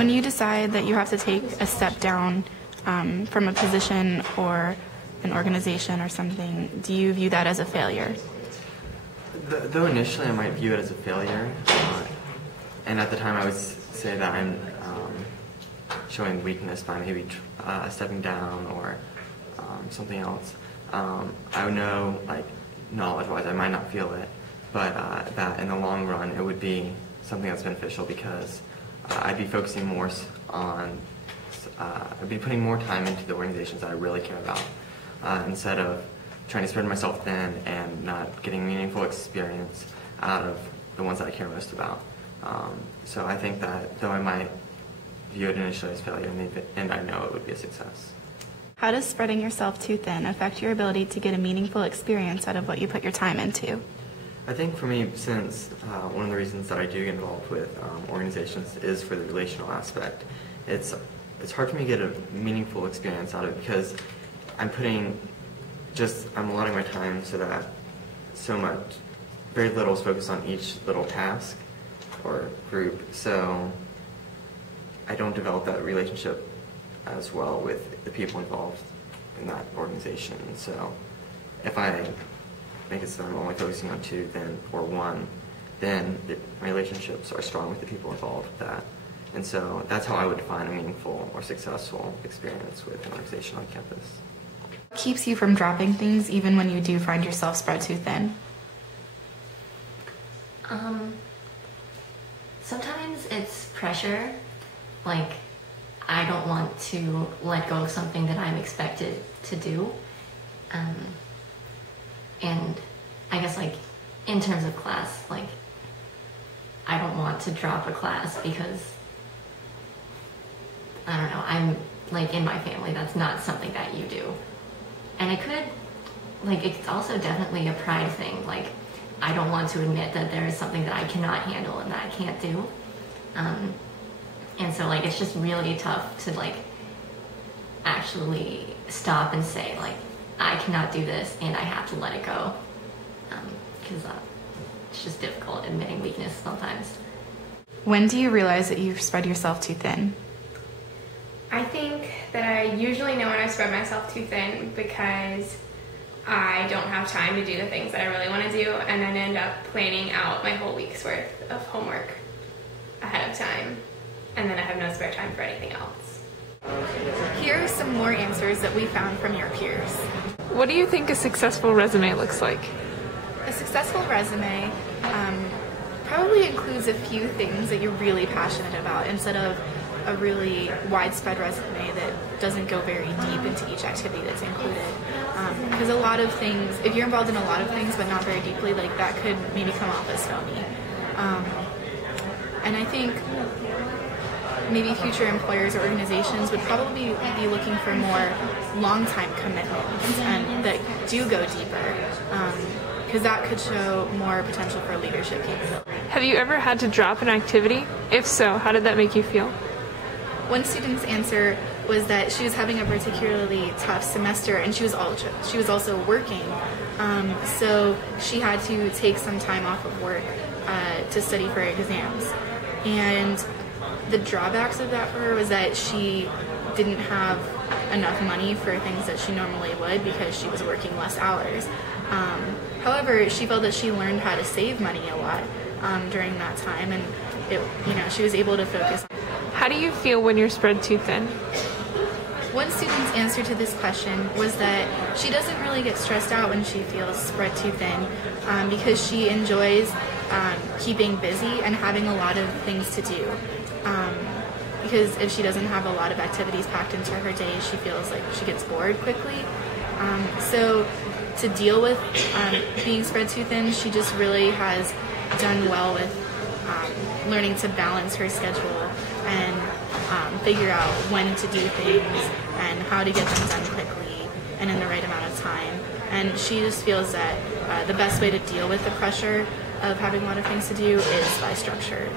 When you decide that you have to take a step down from a position or an organization or something, do you view that as a failure? Though initially I might view it as a failure, and at the time I would say that I'm showing weakness by maybe stepping down or something else. I would know, like, knowledge-wise, I might not feel it, but that in the long run it would be something that's beneficial because I'd be focusing more on, I'd be putting more time into the organizations that I really care about instead of trying to spread myself thin and not getting meaningful experience out of the ones that I care most about. So I think that though I might view it initially as failure, and I know it would be a success. How does spreading yourself too thin affect your ability to get a meaningful experience out of what you put your time into? I think for me, since one of the reasons that I do get involved with organizations is for the relational aspect, it's hard for me to get a meaningful experience out of it because I'm allotting my time so that very little is focused on each little task or group, so I don't develop that relationship as well with the people involved in that organization. So if I make it so I'm only focusing on two or one, then my relationships are strong with the people involved with that. And so that's how I would define a meaningful or successful experience with an organization on campus. What keeps you from dropping things even when you do find yourself spread too thin? Sometimes it's pressure. Like, I don't want to let go of something that I'm expected to do. And I guess, like, in terms of class, like, I don't want to drop a class because, I don't know, I'm, like, in my family, that's not something that you do. And it's also definitely a pride thing. Like, I don't want to admit that there is something that I cannot handle and that I can't do. And so, like, it's just really tough to, like, actually stop and say, like, I cannot do this and I have to let it go. Because it's just difficult admitting weakness sometimes. When do you realize that you've spread yourself too thin? I think that I usually know when I spread myself too thin because I don't have time to do the things that I really want to do, and then end up planning out my whole week's worth of homework ahead of time, and then I have no spare time for anything else. Here are some more answers that we found from your peers. What do you think a successful resume looks like? A successful resume probably includes a few things that you're really passionate about instead of a really widespread resume that doesn't go very deep into each activity that's included. Because a lot of things, if you're involved in a lot of things but not very deeply, like, that could maybe come off as phony. And I think maybe future employers or organizations would probably be looking for more long-time commitments and that do go deeper, because that could show more potential for leadership capability. Have you ever had to drop an activity? If so, how did that make you feel? One student's answer was that she was having a particularly tough semester and she was also working, so she had to take some time off of work to study for exams. And the drawbacks of that for her was that she didn't have enough money for things that she normally would because she was working less hours. However, she felt that she learned how to save money a lot during that time, and she was able to focus. How do you feel when you're spread too thin? One student's answer to this question was that she doesn't really get stressed out when she feels spread too thin because she enjoys keeping busy and having a lot of things to do. Because if she doesn't have a lot of activities packed into her day, she feels like she gets bored quickly. So to deal with being spread too thin, she just really has done well with learning to balance her schedule and figure out when to do things and how to get them done quickly and in the right amount of time. And she just feels that the best way to deal with the pressure of having a lot of things to do is by structure.